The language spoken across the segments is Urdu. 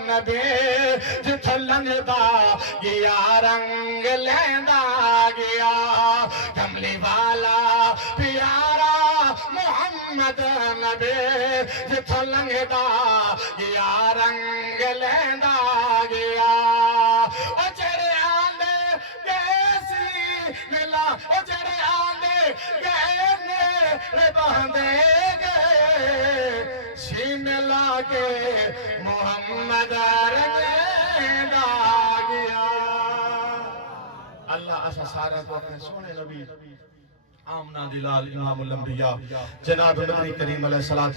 نبی جتھوں لنگدا گیا رنگ لیندا گیا کملی والا پیارا محمد نبی جتھوں لنگدا گیا رنگ لیندا گیا او جڑے آندے گئے سی ملا او جڑے آندے گئے نے باندے گئے سین لا کے محمد رنگدا گیا اللہ ایسا سارا کو اپنے سونے نبی آمنہ دلال امام الانبیاء جناب مدنی کریم علیہ السلام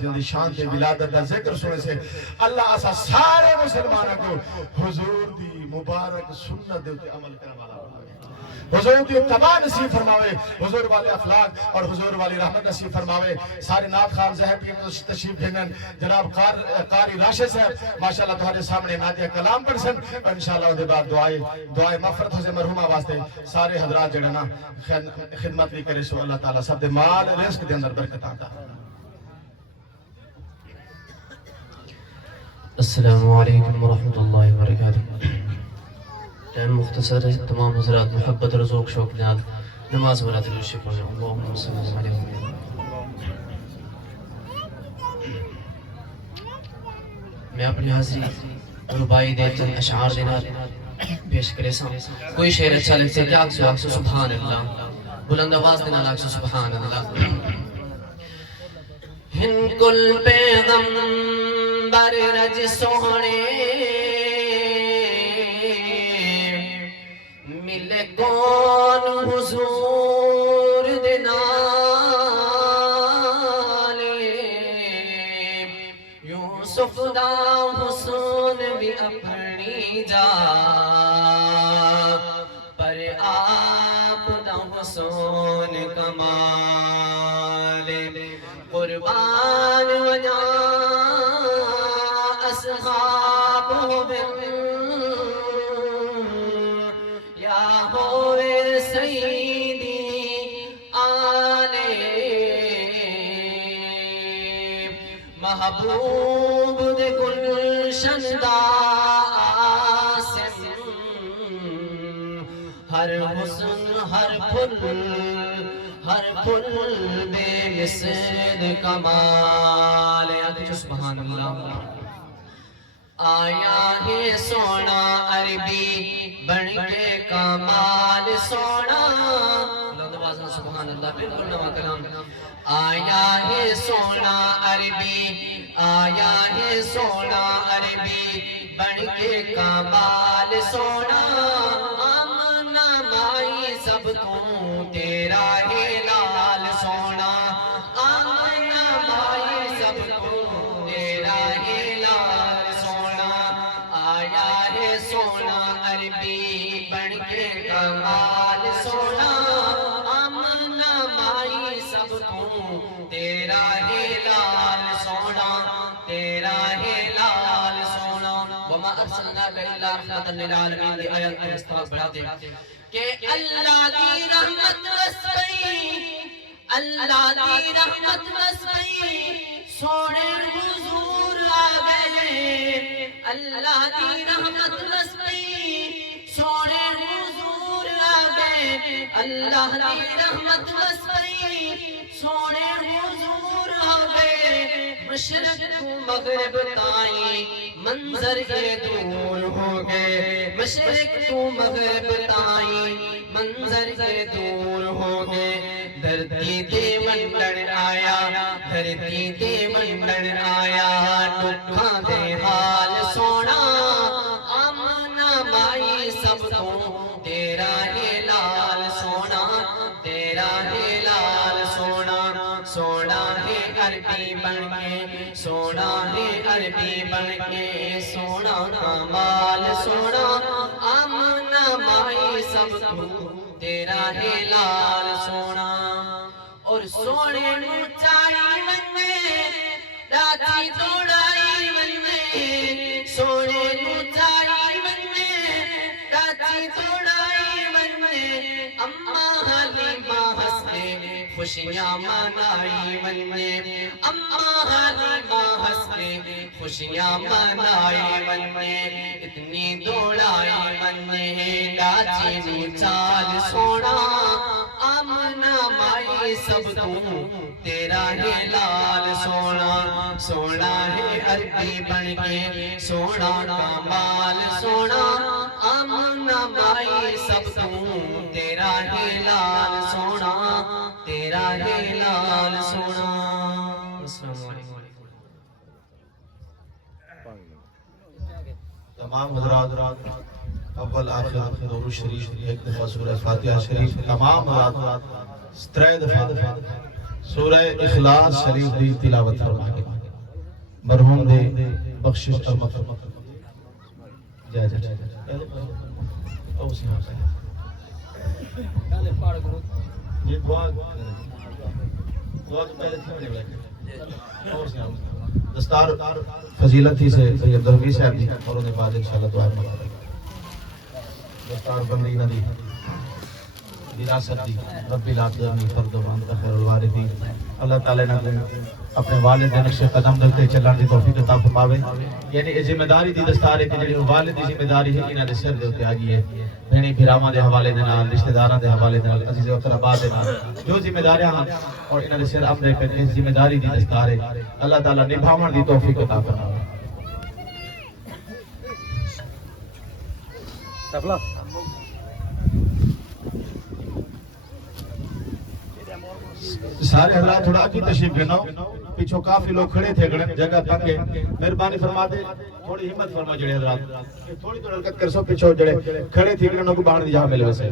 جن دی شان دے ولادت دا ذکر سنے سے اللہ ایسا سارے مسلمانوں کو حضور دی مبارک سنت دے تے عمل کرنے والا حضور کی اتباع نصیب فرماوے حضور والے اخلاق اور حضور والی رحمت نصیب فرماوے سارے نعت خان زہر کی تشریف بھیجن جناب قاری راشد صاحب ماشاءاللہ تمہارے سامنے نعتیہ کلام پڑھ سن انشاءاللہ اودے بعد دعائے مغفرت سے مرحومہ واسطے سارے حضرات جڑا نا خدمت بھی کرے سو اللہ تعالیٰ سب دے مال رزق دے اندر برکت آتا السلام علیکم ورحمۃ اللہ وبرکاتہ ٹائم مختصر ہے تمام حضرات محبت اور ذوق شوق نال نماز برات الشکر پڑھیں اللہم صلی اللہ علیہ وسلم میں اپنی حاضری ربائی دے چند اشعار دینا پیش کرے سام کوئی شعر اچھا لگتا ہے کہ آکسو سبحان اللہ بلند آواز دینا آکسو سبحان اللہ ہن کل پیغمبر رج سونے ملے کون حضور دے نالے یوسف دا حسن بھی اپنی جا پر آپ دا حسن کمال قربان وجا اصحاب بن محبوب دے گلشن دا آسم ہر حسن ہر پھل بے مثل کمال سبحان اللہ آیا ہے سونا عربی بن کے کمال سونا سبحان اللہ بالکل نوا کلام آیا ہے سونا عربی آیا ہے سونا عربی بن کے کمال سونا آمنہ مائی سب کو تیرا ہے لال سونا آمنہ مائی سب کو تیرا ہے لال سونا آیا ہے سونا عربی بن کے کمال سونا آمنہ مائی سب کو تیرا ہے لال سونا تیرا ہے لال سونا وما ارسلناک الا رحمت للعالمین دی آیت کو مستوى بڑھاتے کہ اللہ دی رحمت وسبئی اللہ دی رحمت وسبئی سونے حضور آگئے اللہ دی رحمت وسبئی سونے حضور آگئے اللہ دی رحمت وسبئی سونے حضور آگئے مشرق کو مغرب تائیں منظر یہ دور ہو گئے مشرق کو مغرب تائیں منظر یہ دور ہو گئے دھرتی تے منڈر آیا دھرتی تے منڈر آیا ٹکھا دے حال سونا آمنہ مائی سب کو تیرا ہے لال سونا تیرا ہے لال سونا سونا ہے عربی بن کے سونا ہے عربی بن کے سونا کمال سونا آمنہ مائی سب کو تیرا ہے لال سونا اور سونے نچائی من میں راتی توڑائی من میں سونے نچائی من میں راتی توڑائی من میں اماں حلیمہ ہستے خوشیاں منائی من میں اماں حلیمہ ہستے خوشیاں منائی کو تیرا ہے لال سونا سونا ہے عربی بن کے سونا کمال سونا آمنہ بائی سب کو تیرا ہے لال سونا تیرا ہے لال سونا. السلام علیکم. تمام حضرات اول آخر درود شریف ایک دفعہ سورہ فاتحہ شریف تمام حضرات ترے دفعہ سورہ اخلاص شریف دی تلاوت فرمائیں. مرحوم دے بخشش اور مغفرت جے جے او سی پہلے پڑھ کرو یہ دعا تو پہلے تھی میں بیٹھے اور سی دستار فضیلت ہی سے سید درویش صاحب جی اور انہیں بعد انشاءاللہ دعا میں دستار بندی ندی وراثت دی رب لا تذرنی فردا وانت خیر الوارثین. اللہ تعالی نے اپنے والد دے نقش قدم دے چلن دی توفیق عطا فرماوے. یعنی یہ ذمہ داری دی دستار ہے کہ جڑی والد دی ذمہ داری ہے انہاں دے سر دے اوتے آ گئی ہے. بھینی بھراواں دے حوالے دے نال رشتہ داراں دے حوالے دے نال عزیز و اقربا دے نال جو ذمہ داریاں ہیں اور انہاں دے سر اپنے تے اس ذمہ داری دی دستار ہے. اللہ تعالی نبھاون دی توفیق عطا فرماوے. سفلا سارے حضرات تھوڑا آگے تشریف بناؤ. پیچھو کافی لوگ کھڑے تھے جگہ تک کے مہربانی فرما دے تھوڑی ہمت فرما جڑے حضرات تھوڑی تو حرکت کر سو پیچھو جڑے کھڑے تھے انہوں کو باہر دی جہاں ملے ویسے.